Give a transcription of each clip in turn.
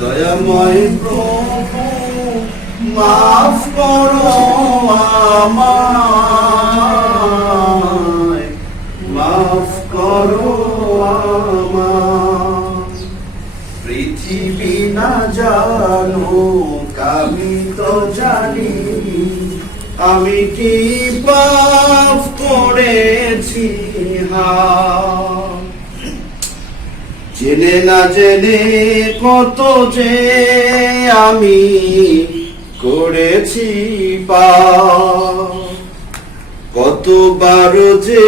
দয়াময় প্রভু মাফ করো আমায়, মাফ করো আমায়। পৃথিবী না জানুক আমি তো জানি, আমি কি পাপ করেছি জেনে না জেনে কত যে আমি করেছি পাপ, কতবার যে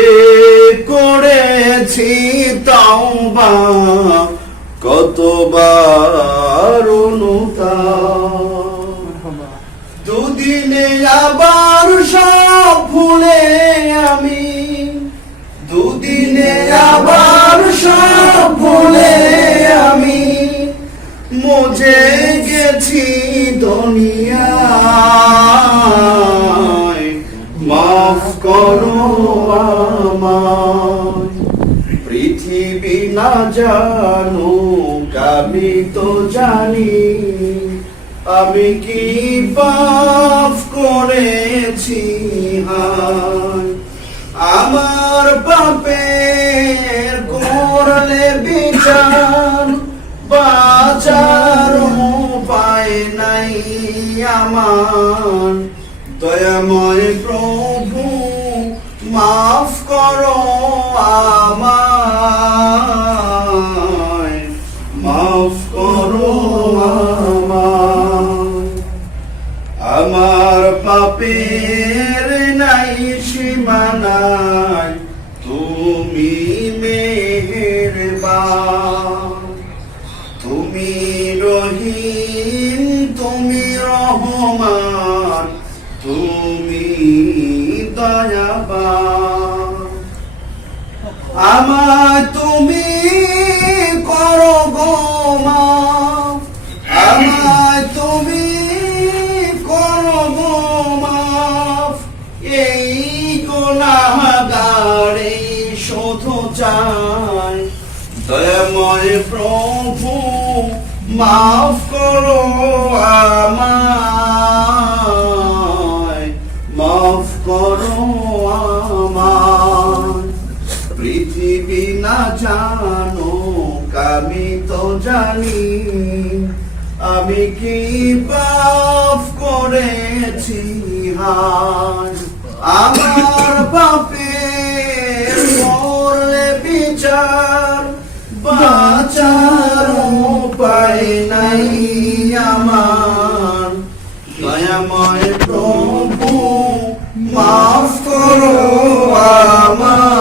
করেছি তাওবা, কতবার অনুতাপ। দুদিনে আবার সব ভুলে আমি, দুদিনে আবার সব ভুলে আমি মজে গেছি দুনিয়ায়, মাফ করো আমায়। পৃথিবী না জানুক আমি তো জানি, আমি কি পাপ করেছি আমার পাপের করলে বিচার, বাঁচার উপায় নাই আমার। দয়াময় প্রভু মাফ করো আমায়, মাফ করো আমায়। আমার পাপের নাই সীমানায় তুমি মেহেরবান, তুমি রহিম, তুমি রহমান, তুমি দয়াবান। আমায় তুমি করো গো মাফ, আমায় তুমি করো গো মাফ। এই গুনাহগার এই শুধু চাই, দয়াময় প্রভু মাফ করো আমায়, মাফ করো আমায়। পৃথিবী না জানুক আমি তো জানি, আমি কি পাপ করেছি আমার পাপের করলে বিচার, বাঁচার উপায় নাই আমার। দয়াময় প্রভু মাফ করো আমায়,